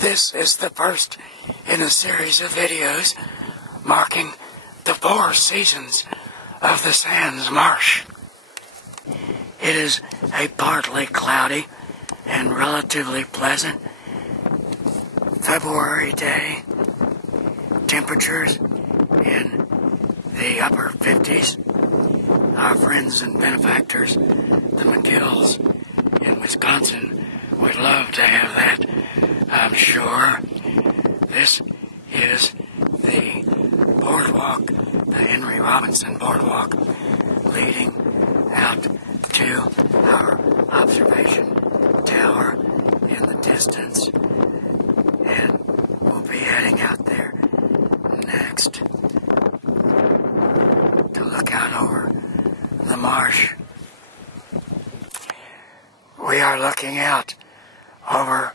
This is the first in a series of videos marking the 4 seasons of the Sands Marsh. It is a partly cloudy and relatively pleasant February day. Temperatures in the upper 50s. Our friends and benefactors, the McGills in Wisconsin, would love to have that, I'm sure. This is the boardwalk, the Henry Robinson boardwalk, leading out to our observation tower in the distance. And we'll be heading out there next to look out over the marsh. We are looking out over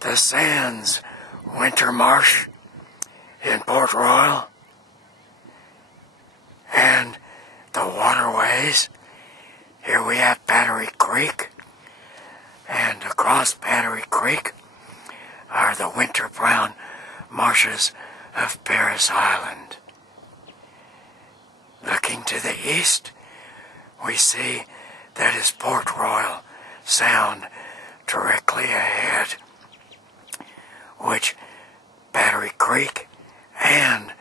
the Sands Winter Marsh in Port Royal and the waterways. Here we have Battery Creek, and across Battery Creek are the winter brown marshes of Paris Island. Looking to the east, we see that is Port Royal Sound directly ahead, which Battery Creek and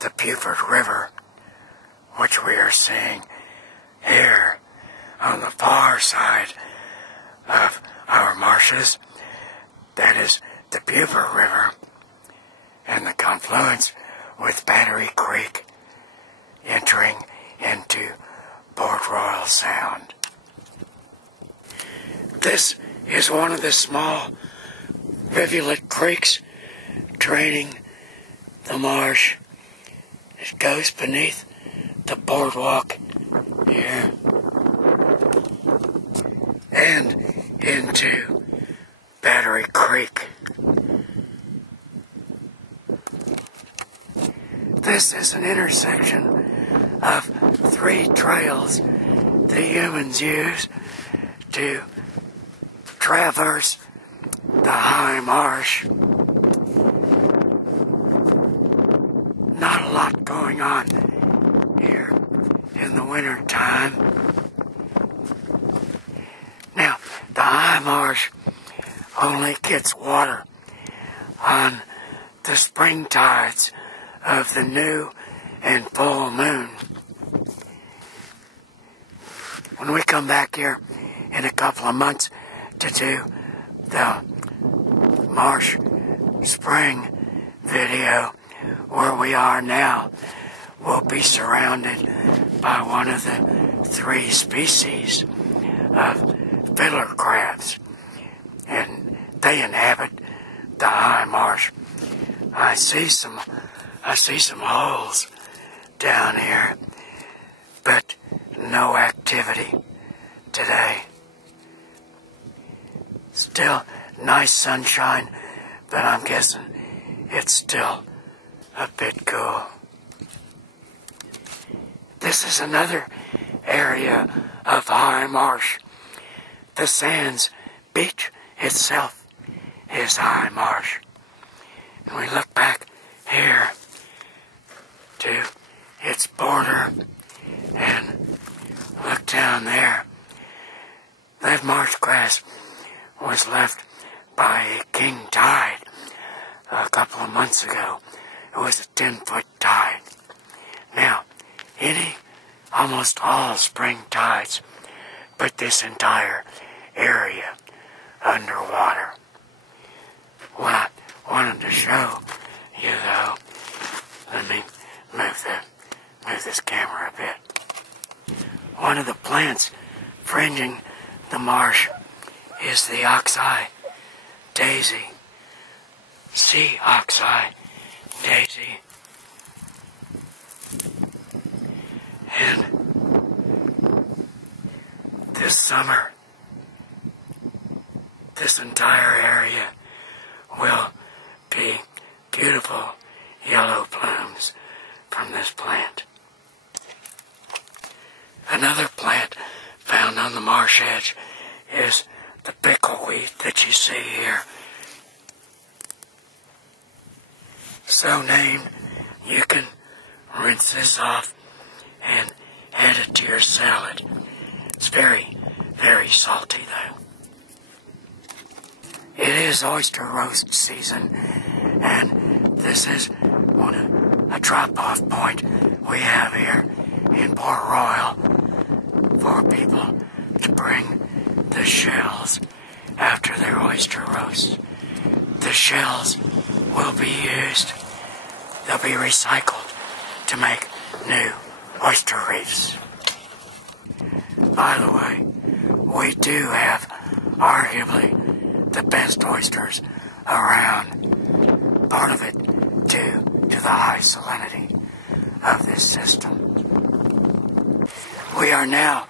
the Beaufort River, which we are seeing here on the far side of our marshes, that is the Beaufort River and the confluence with Battery Creek entering into Port Royal Sound. This is one of the small rivulet creeks draining the marsh. It goes beneath the boardwalk here and into Battery Creek. This is an intersection of 3 trails the humans use to traverse the high marsh. Not a lot going on here in the winter time. Now, the high marsh only gets water on the spring tides of the new and full moon. When we come back here in a couple of months to do the marsh spring video where we are now, we'll be surrounded by one of the 3 species of fiddler crabs, and they inhabit the high marsh. I see some holes down here, but no activity today. Still nice sunshine, but I'm guessing it's still a bit cool. This is another area of high marsh. The Sands beach itself is high marsh. And we look back here to its border and look down there. That marsh grass was left by a king tide a couple of months ago. It was a 10-foot tide. Now, almost all spring tides put this entire area underwater. What I wanted to show you, though, let me move this camera a bit. One of the plants fringing the marsh is the oxeye daisy. Sea oxeye daisy. And this summer, this entire area will be beautiful yellow plumes from this plant. Another plant found on the marsh edge is the pickleweed that you see here. so named. You can rinse this off and add it to your salad. It's very, very salty though. It is oyster roast season, and this is a drop-off point we have here in Port Royal for people to bring the shells after their oyster roast. The shells will be used, they'll be recycled to make new oyster reefs. By the way, we do have arguably the best oysters around, part of it due to the high salinity of this system. We are now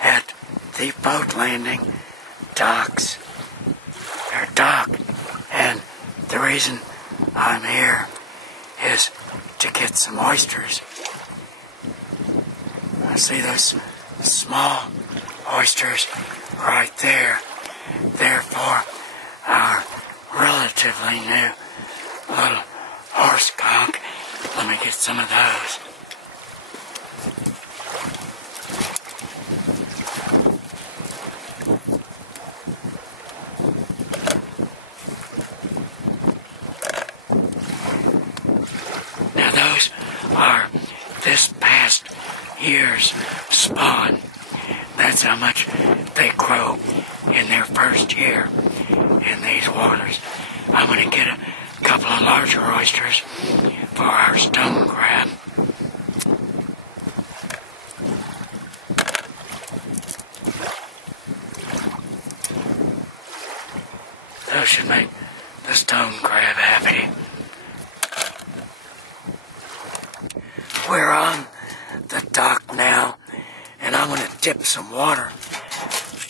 at the boat landing docks, or dock, and the reason I'm here is to get some oysters. I see those small oysters right there. Therefore, our relatively new little horse conch. Let me get some of those. Now those are this past year's spawn. That's how much they grow in their first year in these waters. I'm going to get a couple of larger oysters for our stone crab. Those should make the stone crab happy. We're on the dock now, and I'm going to dip some water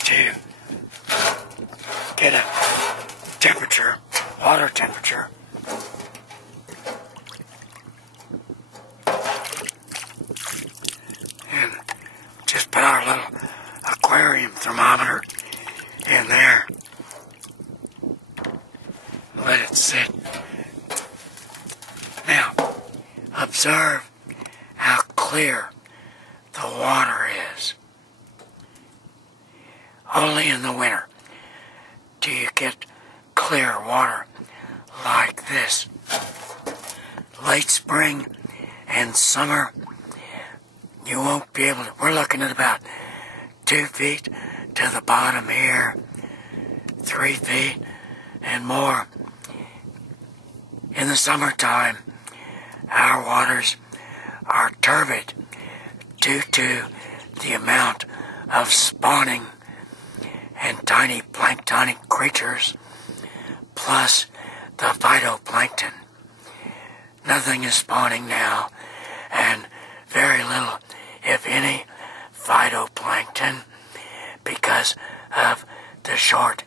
to get a temperature, water temperature. And just put our little aquarium thermometer in there. Let it sit. Now, observe how clear the water is. Only in the winter do you get clear water like this. Late spring and summer, you won't be able to. We're looking at about 2 feet to the bottom here, 3 feet and more. In the summertime, our waters are turbid due to the amount of spawning and tiny planktonic creatures, plus the phytoplankton. Nothing is spawning now, and very little, if any, phytoplankton because of the short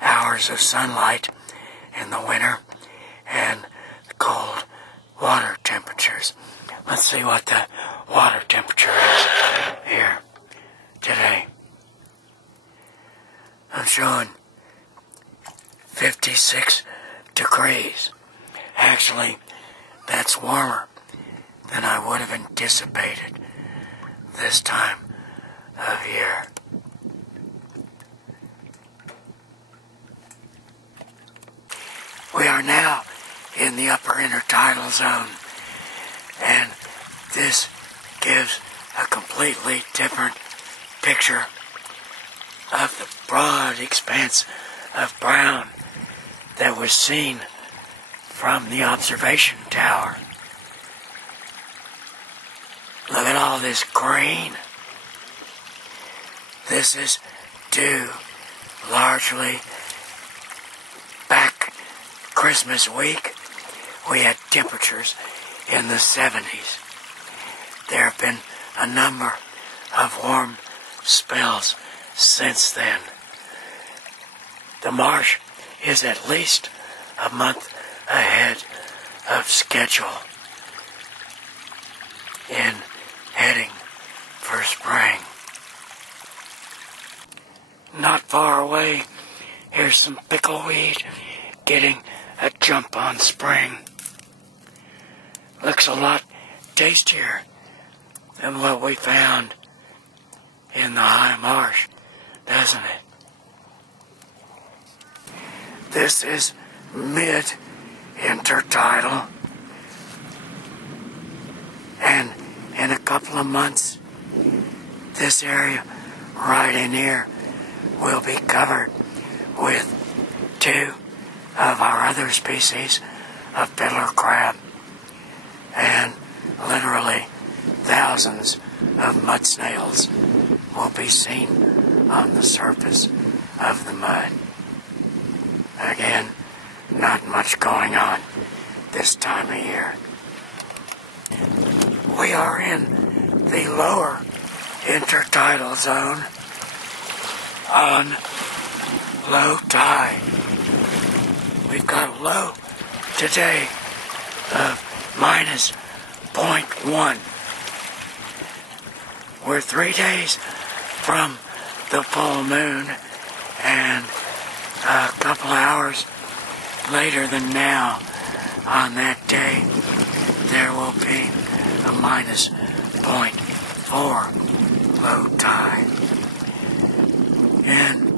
hours of sunlight in the winter and the cold water temperatures. Let's see what the water temperature is here today. I'm showing 56 degrees. Actually, that's warmer than I would have anticipated this time of year. We are now in the upper intertidal zone, and this gives a completely different picture of the broad expanse of brown that was seen from the observation tower. Look at all this green. This is due largely back Christmas week. We had temperatures in the 70s. There have been a number of warm spells since then. The marsh is at least a month ahead of schedule in heading for spring. Not far away, here's some pickleweed getting a jump on spring. looks a lot tastier than what we found in the high marsh, doesn't it? This is mid-intertidal, and in a couple of months, this area right in here will be covered with 2 of our other species of fiddler crab, and literally thousands of mud snails will be seen on the surface of the mud. Again, not much going on this time of year. We are in the lower intertidal zone on low tide. We've got a low today of minus 0.1. We're 3 days from the full moon, and a couple hours later than now, on that day, there will be a minus 0.4 low tide. And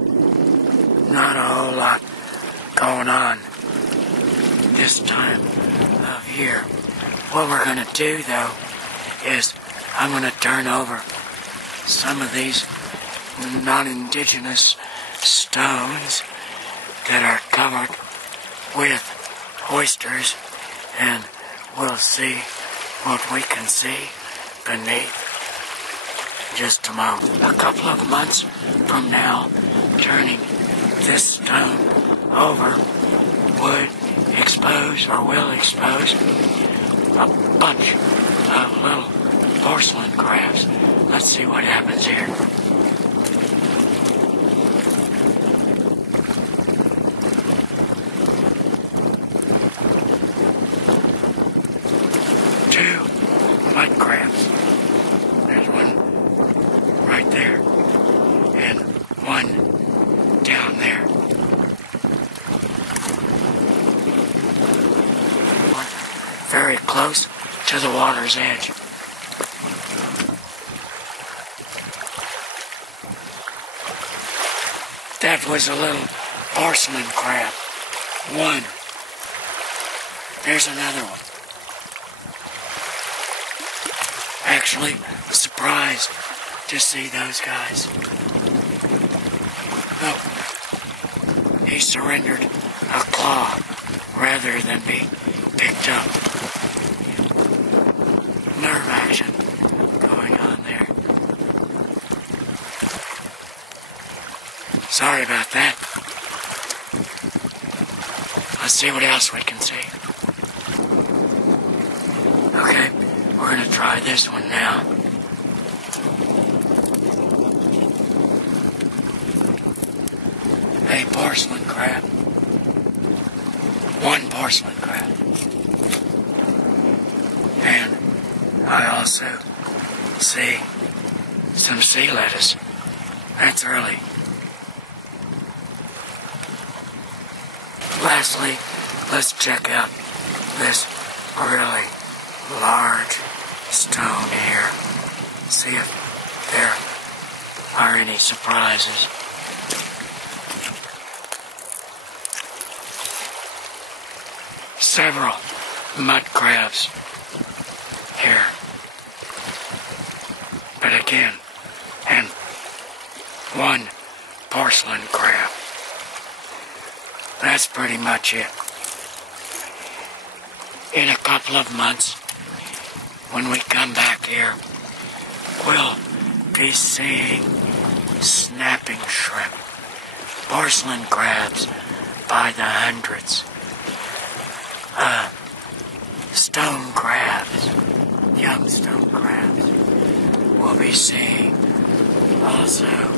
not a whole lot going on this time of year. What we're going to do, though, is I'm going to turn over some of these non-indigenous stones that are covered with oysters, and we'll see what we can see beneath. Just a moment. A couple of months from now, turning this stone over would expose, or will expose, a bunch of little porcelain crabs. Let's see what happens here. Mud crabs. There's one right there, and one down there. One very close to the water's edge. That was a little porcelain crab. One. There's another one. Actually surprised to see those guys. Oh, he surrendered a claw rather than be picked up. Nerve action going on there. Sorry about that. Let's see what else we can see. Okay. We're going to try this one now. A porcelain crab. One porcelain crab. And I also see some sea lettuce. That's early. Lastly, let's check out this really large stone here. See if there are any surprises. Several mud crabs here. But again, and one porcelain crab. That's pretty much it. In a couple of months, when we come back here, we'll be seeing snapping shrimp, porcelain crabs by the hundreds, stone crabs, young stone crabs. We'll be seeing also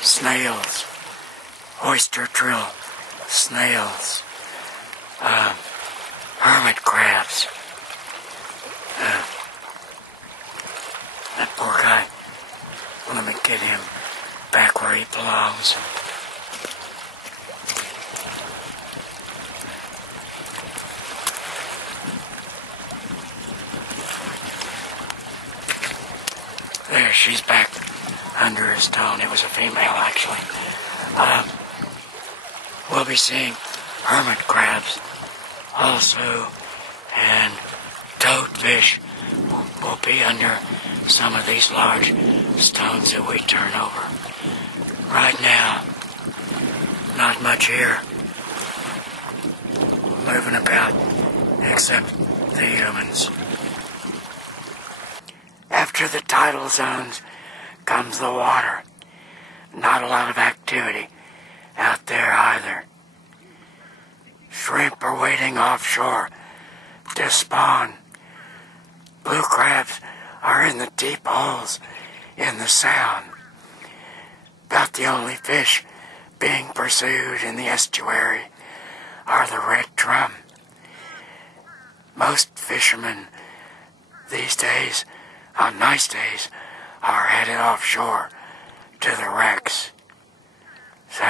snails, oyster drill snails, hermit crabs. That poor guy. Let me get him back where he belongs. she's back under a stone. It was a female, actually. We'll be seeing hermit crabs also, and toadfish will be under some of these large stones that we turn over. Right now, not much here moving about except the humans. After the tidal zones comes the water. Not a lot of activity out there either. Shrimp are waiting offshore to spawn. Blue crabs are in the deep holes in the sound. About the only fish being pursued in the estuary are the red drum. Most fishermen these days, on nice days, are headed offshore to the wrecks. So,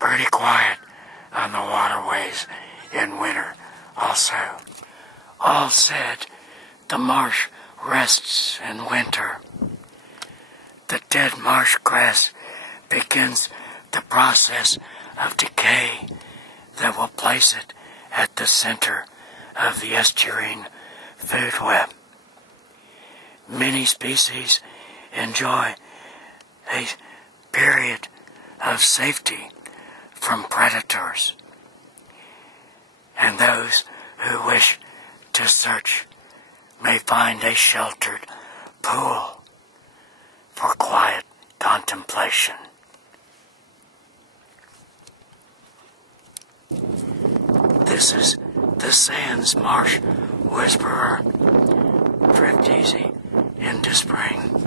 pretty quiet on the waterways in winter also. All said, the marsh rests in winter. The dead marsh grass begins the process of decay that will place it at the center of the estuarine food web. Many species enjoy a period of safety from predators, and those who wish to search may find a sheltered pool for quiet contemplation. This is the Sands Marsh Whisperer. Drift easy into spring.